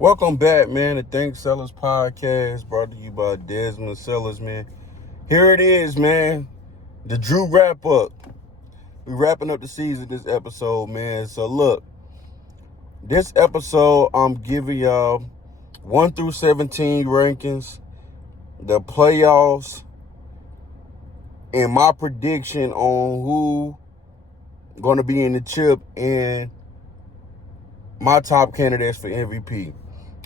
Welcome back, man, to Think Sellers Podcast, brought to you by Desmond Sellers, man. Here it is, man. The Drew wrap-up. We wrapping up the season this episode, man. So, look. This episode, I'm giving y'all 1 through 17 rankings, the playoffs, and my prediction on who going to be in the chip and my top candidates for MVP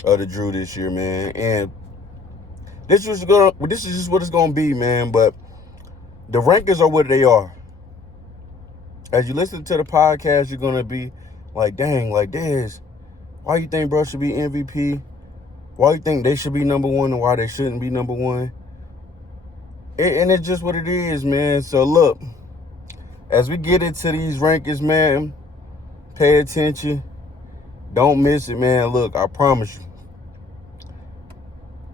of the Drew this year, man. And this is just what it's gonna be, man. But the rankings are what they are. As you listen to the podcast, you're gonna be like, dang, like this. Why you think bro should be MVP? Why you think they should be number one and why they shouldn't be number one? And it's just what it is, man. So look, as we get into these rankings, man, pay attention. Don't miss it, man. Look, I promise you,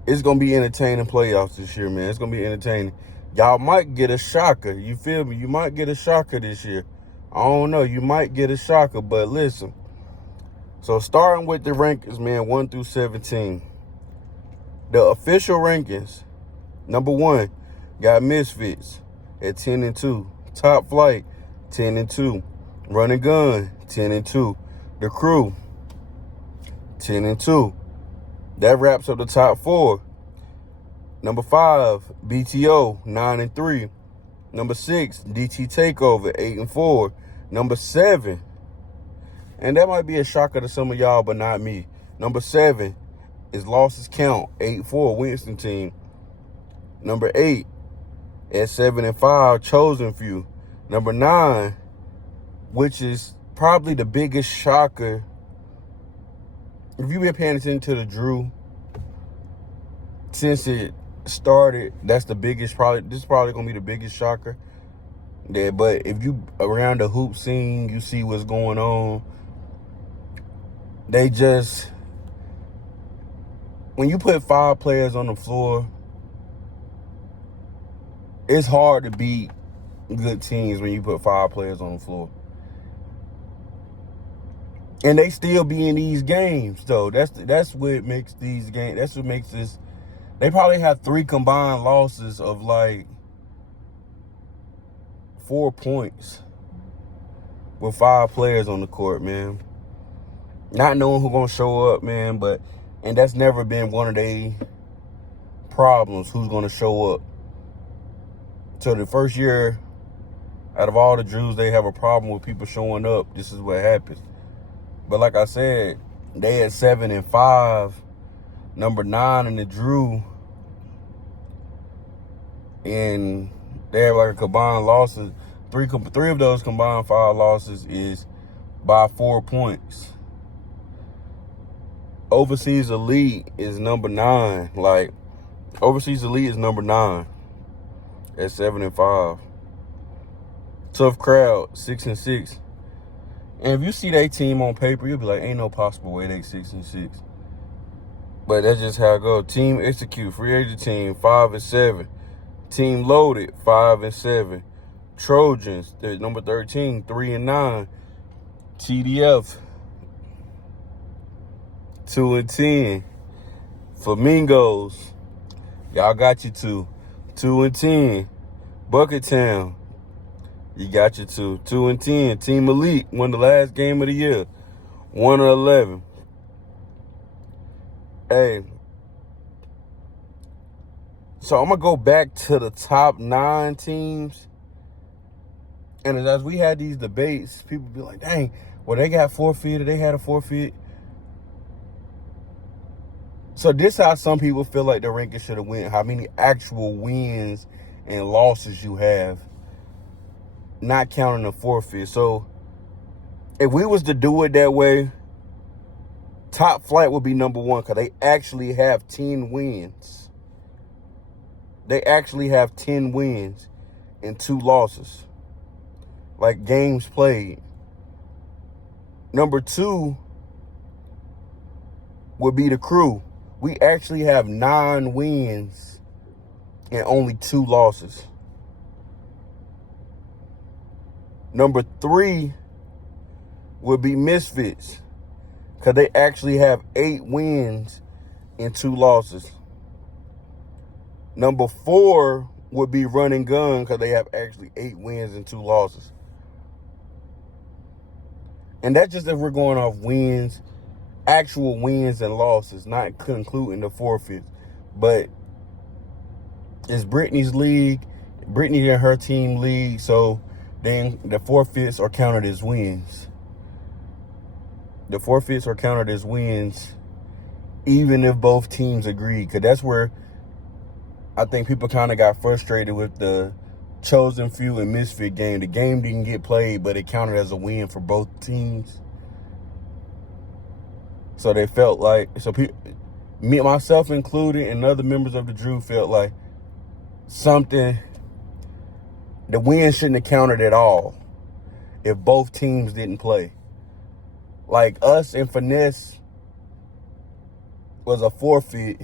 it's going to be entertaining playoffs this year, man. It's going to be entertaining. Y'all might get a shocker. You feel me? You might get a shocker this year. I don't know. You might get a shocker, but listen. So starting with the rankings, man, 1 through 17. The official rankings, number 1, got Misfits at 10-2. Top Flight, 10-2. Run and Gun, 10-2. The Crew, 10-2. That wraps up the top 4. Number 5, BTO, 9-3. Number 6, DT Takeover, 8-4. Number 7, and that might be a shocker to some of y'all, but not me. Number 7 is Losses Count, 8-4, Winston Team. Number 8, at 7-5, Chosen Few. Number 9, which is probably the biggest shocker. If you've been paying attention to the Drew since it started, that's the biggest, this is probably going to be the biggest shocker. Yeah, but if you around the hoop scene, you see what's going on. When you put 5 players on the floor, it's hard to beat good teams when you put 5 players on the floor. And they still be in these games, though. That's what makes these games. That's what makes this. They probably have 3 combined losses of like 4 points with 5 players on the court, man. Not knowing who's gonna show up, man. And that's never been one of their problems. Who's gonna show up? So the first year, out of all the Drews, they have a problem with people showing up. This is what happens. But like I said, they had 7-5, number 9 in the Drew, and they have like a combined losses. 3 of those combined 5 losses is by 4 points. Overseas Elite is number 9. Like, Overseas Elite is number 9 at 7-5. Tough Crowd, 6-6. And if you see that team on paper, you'll be like, ain't no possible way they 6-6. But that's just how it goes. Team Execute, free agent team, 5-7. Team Loaded, 5-7. Trojans, number 13, 3-9. TDF, 2-10. Flamingos, y'all got you 2-10. Bucketown, you got your 2-10. Team Elite won the last game of the year, 1-11. Hey, so I'm gonna go back to the top 9 teams, and as we had these debates, people be like, "Dang, well they got forfeited. They had a forfeit." So this is how some people feel like the rankings should have went. How many actual wins and losses you have, not counting the forfeit. So if we was to do it that way, Top Flight would be number 1 because they actually have 10 wins. They actually have 10 wins and 2 losses. Like games played. Number 2 would be the Crew. We actually have 9 wins and only 2 losses. Number 3 would be Misfits. because they actually have 8 wins and 2 losses. Number 4 would be Run and Gun because they have actually 8 wins and 2 losses. And that's just if we're going off wins, actual wins and losses, not concluding the forfeits. But it's Brittany's league, Brittany and her team league, so then the forfeits are counted as wins. The forfeits are counted as wins even if both teams agree, because that's where I think people kind of got frustrated with the Chosen Few and Misfit game. The game didn't get played, but it counted as a win for both teams. So they felt like, me, myself included, and other members of the Drew felt like the win shouldn't have counted at all if both teams didn't play. Like us and Finesse was a forfeit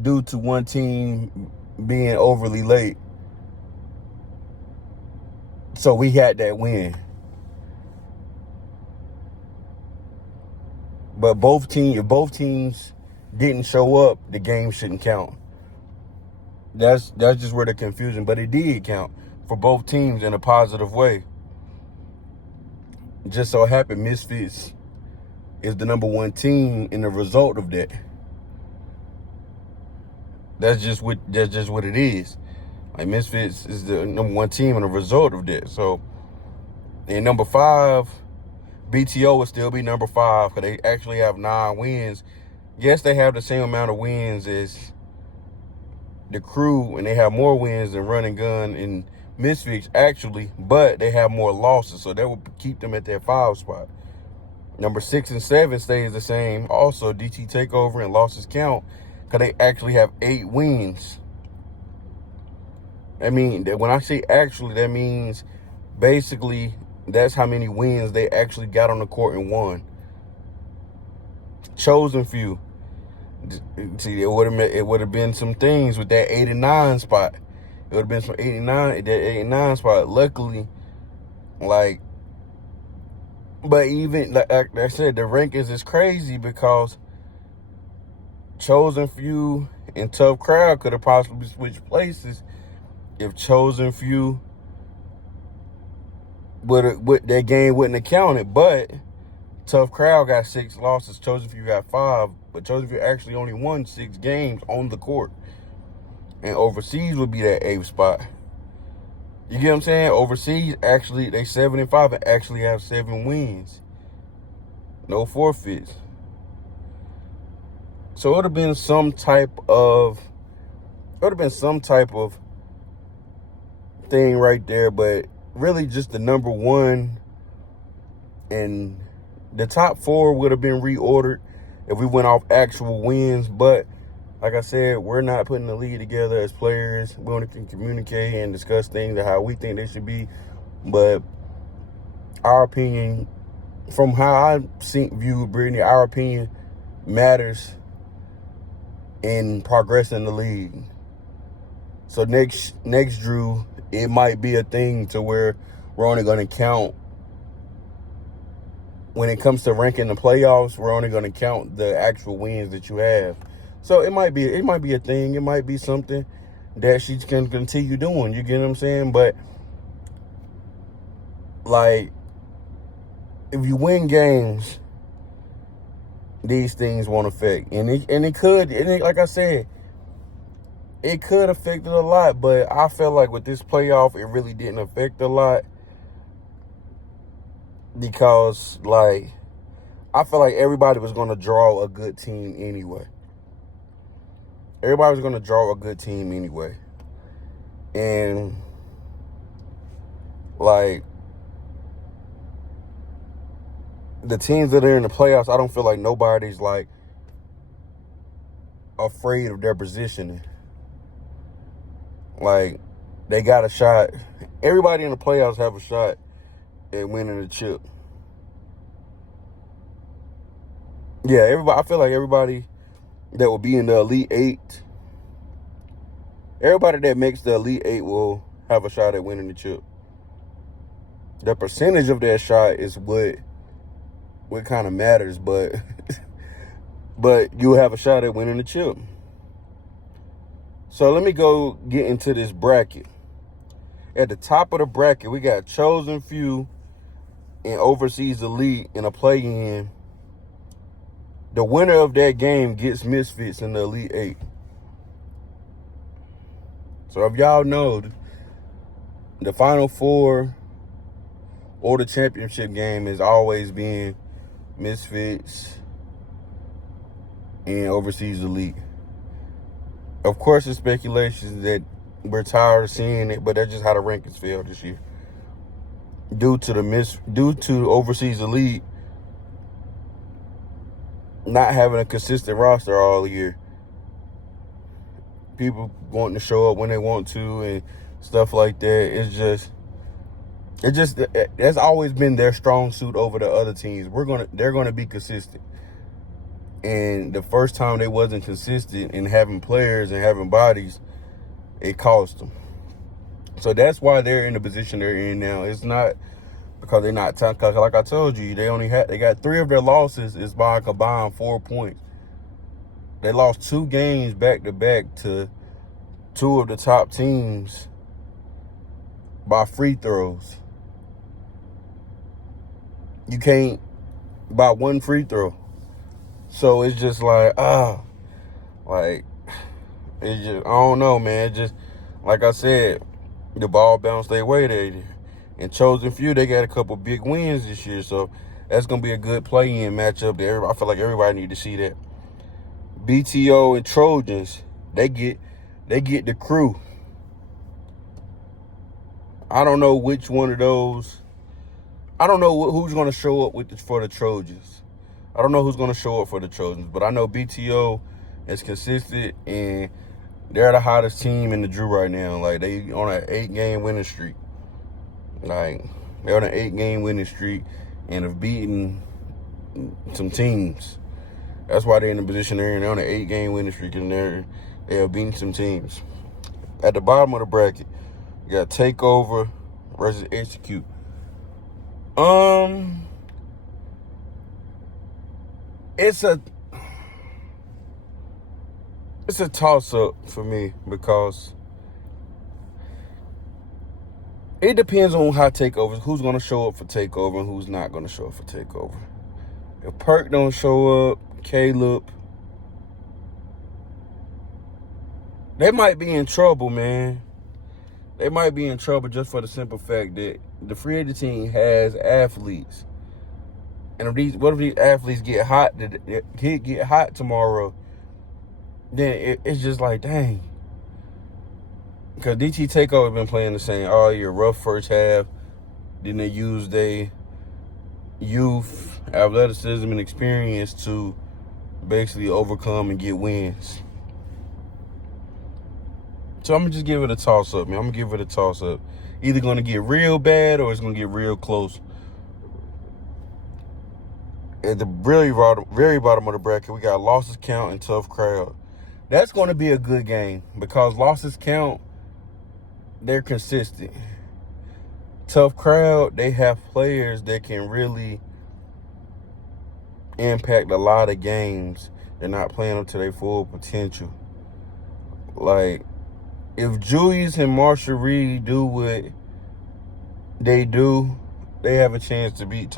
due to one team being overly late. So we had that win. But if both teams didn't show up, the game shouldn't count. That's just where the confusion, but it did count for both teams in a positive way. Just so happened Misfits is the number 1 team in the result of that. That's just what it is. Like Misfits is the number 1 team in the result of that. So in number 5, BTO will still be number 5 because they actually have 9 wins. Yes, they have the same amount of wins as the Crew, and they have more wins than Run and Gun and Misfits actually, but they have more losses, so that will keep them at that 5 spot. Number 6 and 7 stays the same. Also, DT Takeover and Losses Count because they actually have 8 wins. I mean, when I say actually, that means basically that's how many wins they actually got on the court and won. Chosen Few. See, it would have been some things with that 8 and 9 spot. It would have been some 8 and 9 spot. Luckily, but even like I said, the rankings is crazy because Chosen Few and Tough Crowd could have possibly switched places if Chosen Few their game wouldn't have counted. But Tough Crowd got 6 losses. Chosen Few got 5. But Chosen Few actually only won 6 games on the court. And overseas would be that 8th spot. You get what I'm saying? Overseas, actually, they 7 and 5 and actually have 7 wins. No forfeits. So it would have been some type of thing right there, but really just the number 1 and the top 4 would have been reordered if we went off actual wins. But like I said, we're not putting the league together as players. We only can communicate and discuss things and how we think they should be. But our opinion, from how I view Brittany, our opinion matters in progressing the league. So next Drew, it might be a thing to where we're only going to count, when it comes to ranking the playoffs, we're only going to count the actual wins that you have. So it might be a thing. It might be something that she can continue doing. You get what I'm saying? But like, if you win games, these things won't affect. And it could, like I said, it could affect it a lot. But I felt like with this playoff, it really didn't affect a lot. Because, like, I feel like everybody was going to draw a good team anyway. Everybody was going to draw a good team anyway. And, like, the teams that are in the playoffs, I don't feel like nobody's, like, afraid of their positioning. Like, they got a shot. Everybody in the playoffs have a shot at winning the chip. Yeah, I feel like everybody that will be in the Elite 8, everybody that makes the Elite 8 will have a shot at winning the chip. The percentage of that shot is what what kind of matters, but but you have a shot at winning the chip. So let me go get into this bracket. At the top of the bracket, we got Chosen Few and Overseas Elite in a play-in. The winner of that game gets Misfits in the Elite Eight. So if y'all know, the Final Four or the championship game has always been Misfits and Overseas Elite. Of course, there's speculations that we're tired of seeing it, but that's just how the rankings fell this year. Due to Overseas Elite not having a consistent roster all year. People wanting to show up when they want to and stuff like that. That's always been their strong suit over the other teams. They're gonna be consistent. And the first time they wasn't consistent in having players and having bodies, it cost them. So that's why they're in the position they're in now. It's not because they're not talented. Like I told you, they got 3 of their losses is by a combined 4 points. They lost 2 games back to back to 2 of the top teams by free throws. You can't by 1 free throw. So it's just like, it's just, I don't know, man. It just, like I said, the ball bounced their way there. And Chosen Few, they got a couple big wins this year, so that's going to be a good play-in matchup there. I feel like everybody need to see that. BTO and Trojans, they get the Crew. I don't know which one of those. I don't know who's going to show up for the Trojans. I don't know who's going to show up for the Trojans, but I know BTO is consistent, and they're the hottest team in the Drew right now. Like, they on an 8-game winning streak. Like, they're on an 8-game winning streak and have beaten some teams. That's why they're in the position they're in. They're on an 8-game winning streak, and they have beaten some teams. At the bottom of the bracket, you got TakeOver versus Execute. It's a toss-up for me because it depends on how TakeOver, who's going to show up for TakeOver and who's not going to show up for TakeOver. If Perk don't show up, Caleb, they might be in trouble, man. They might be in trouble just for the simple fact that the free agent team has athletes. And what if these athletes get hot tomorrow? Then it's just like, dang. Because DT TakeOver been playing the same all year. Rough first half. Then they use their youth, athleticism, and experience to basically overcome and get wins. So I'm going to just give it a toss-up, man. I'm going to give it a toss-up. Either going to get real bad or it's going to get real close. At the very bottom of the bracket, we got Losses Count and Tough Crowd. That's going to be a good game because Losses Count, they're consistent. Tough Crowd, they have players that can really impact a lot of games. They're not playing up to their full potential. Like, if Julius and Marshall Reed do what they do, they have a chance to beat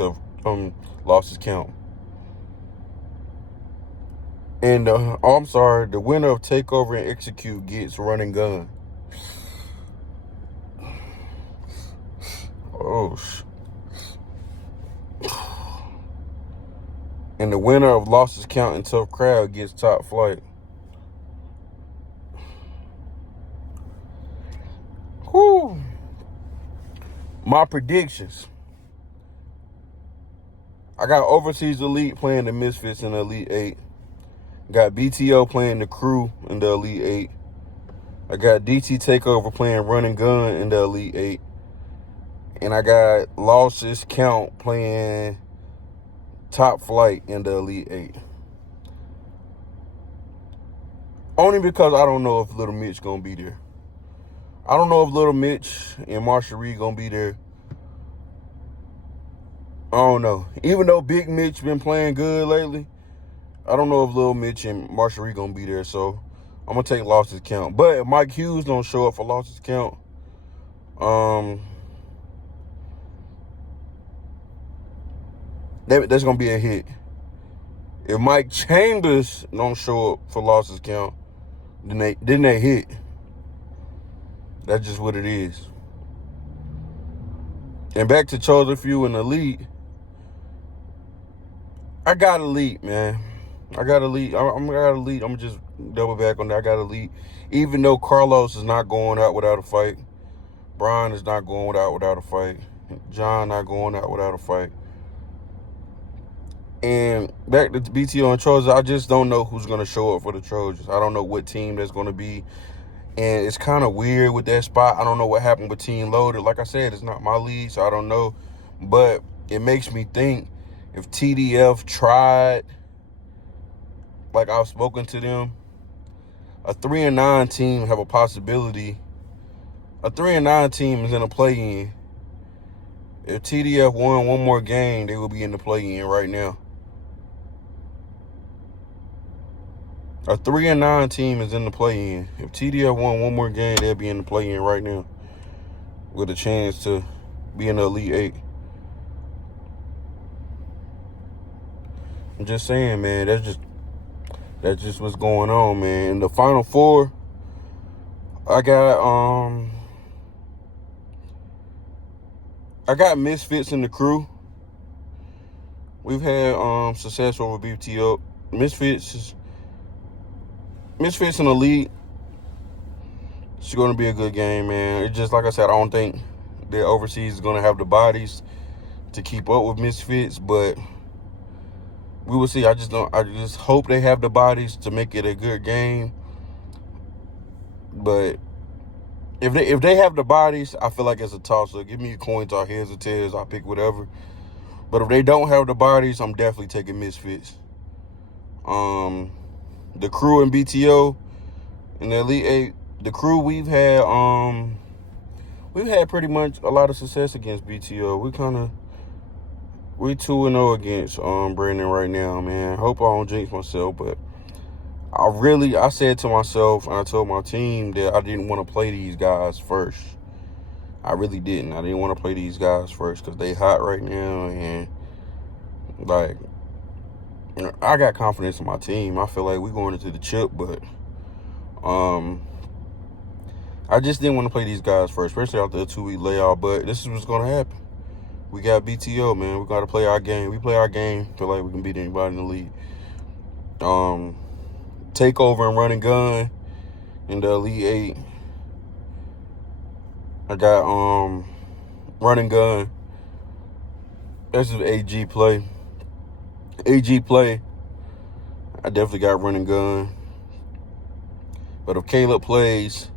Losses Count. And the winner of TakeOver and Execute gets Run and Gun. And the winner of Losses Count and Tough Crowd gets Top Flight. Whew. My predictions. I got Overseas Elite playing the Misfits in the Elite 8. Got BTO playing the Crew in the Elite 8. I got DT TakeOver playing Run and Gun in the Elite 8. And I got Losses Count playing Top Flight in the Elite 8. Only because I don't know if Little Mitch going to be there. I don't know if Little Mitch and Marshall Reed going to be there. I don't know. Even though Big Mitch been playing good lately, I don't know if Lil Mitch and Marshall Reed gonna be there. So I'm gonna take losses count. But if Mike Hughes don't show up for losses count, that's gonna be a hit. If Mike Chambers don't show up for losses count, then they hit. That's just what it is. And back to chosen few and elite. I got elite, man. I got elite. I'm got elite. I'm just double back on that. I got elite. Even though Carlos is not going out without a fight, Brian is not going without a fight, John not going out without a fight. And back to BTO and Trojans, I just don't know who's going to show up for the Trojans. I don't know what team that's going to be. And it's kind of weird with that spot. I don't know what happened with Team Loaded. Like I said, it's not my league, so I don't know. But it makes me think if TDF tried, like I've spoken to them, a 3-9 team have a possibility. A 3-9 team is in a play-in. If TDF won one more game, they will be in the play-in right now. A 3-9 team is in the play-in. If TDF won one more game, they'll be in the play-in right now with a chance to be in the Elite Eight. I'm just saying, man. That's just what's going on, man. In the Final Four, I got Misfits in the Crew. We've had success over BTO. Misfits in the league. It's going to be a good game, man. It's just like I said, I don't think the overseas is going to have the bodies to keep up with Misfits, but we will see. I just hope they have the bodies to make it a good game. But if they have the bodies, I feel like it's a toss-up. Give me a coin toss, heads or tails. I'll pick whatever. But if they don't have the bodies, I'm definitely taking Misfits. The Crew and BTO in the Elite Eight. The Crew, we've had pretty much a lot of success against BTO. We 2-0 against Brandon right now, man. Hope I don't jinx myself, but I said to myself and I told my team that I didn't want to play these guys first. I really didn't. I didn't want to play these guys first because they hot right now, and like, I got confidence in my team. I feel like we're going into the chip, but I just didn't want to play these guys first, especially after a 2-week layoff. But this is what's going to happen. We got BTO, man. We got to play our game. We play our game. Feel like we can beat anybody in the league. Takeover and run and gun in the Elite Eight. I got run and gun. That's just AG play. AG play. I definitely got run and gun. But if Caleb plays,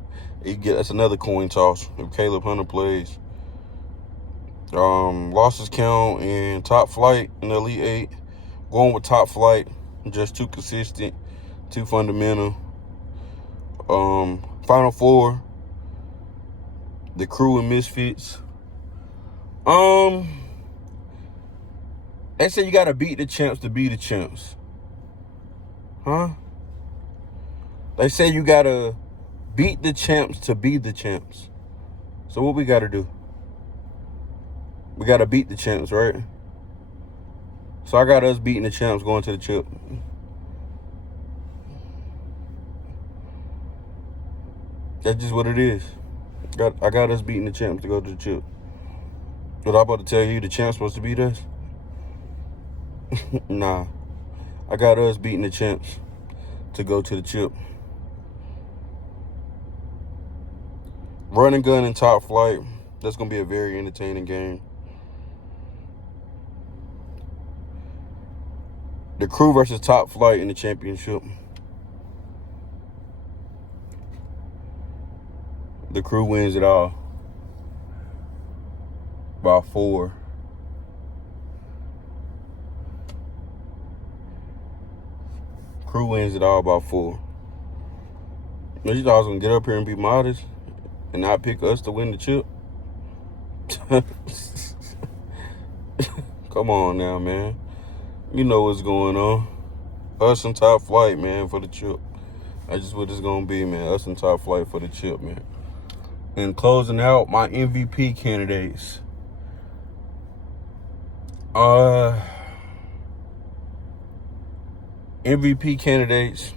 that's another coin toss. If Caleb Hunter plays. Losses count and Top Flight in the Elite Eight. Going with Top Flight. Just too consistent. Too fundamental. Final Four. The Crew and Misfits. They say you gotta beat the champs to be the champs. Huh? They say you gotta beat the champs to be the champs. So what we gotta do? We gotta beat the champs, right? So I got us beating the champs going to the chip. That's just what it is. I got us beating the champs to go to the chip. But I'm about to tell you the champs supposed to beat us? Nah. I got us beating the champs to go to the chip. Run and gun and Top Flight. That's going to be a very entertaining game. The Crew versus Top Flight in the championship. The Crew wins it all. By 4. Crew wins it all by 4. You thought I was going to get up here and be modest and not pick us to win the chip? Come Come on now, man. You know what's going on. Us and Top Flight, man, for the chip. That's just what it's going to be, man. Us and Top Flight for the chip, man. And closing out my MVP candidates. MVP candidates.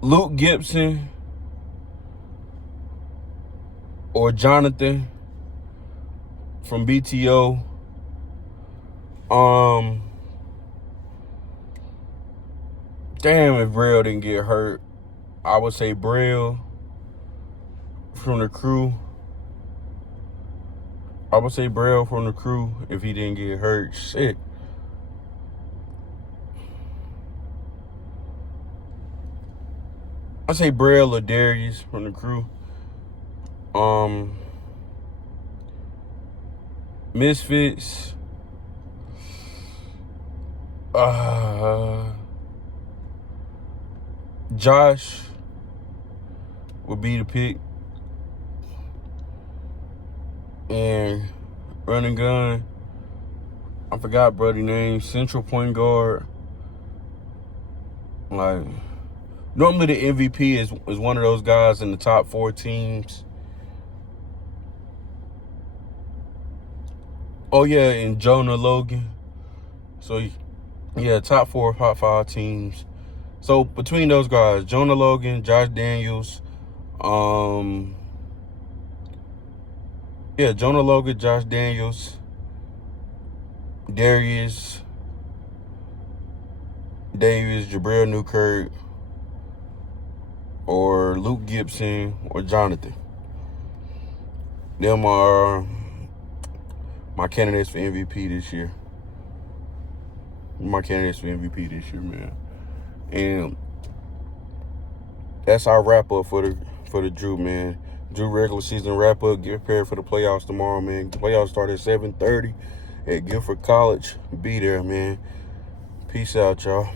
Luke Gibson or Jonathan from BTO. Damn, if Braille didn't get hurt, I would say Braille from the crew. I would say Braille from the crew if he didn't get hurt. Shit. I say Braille or Darius from the crew. Misfits. Josh would be the pick. And running gun, I forgot brother's name, central point guard. Like, normally the MVP is one of those guys in the top 4 teams. Oh yeah, and Jonah Logan. So yeah, top 4 or top 5 teams. So between those guys, Jonah Logan, Josh Daniels, Jonah Logan, Josh Daniels, Darius Davis, Jabril Newkirk, or Luke Gibson, or Jonathan. Them are my candidates for MVP this year. Man. And that's our wrap up for the Drew, man. Drew regular season wrap up. Get prepared for the playoffs tomorrow, man. The playoffs start at 7:30 at Guilford College. Be there, man. Peace out, y'all.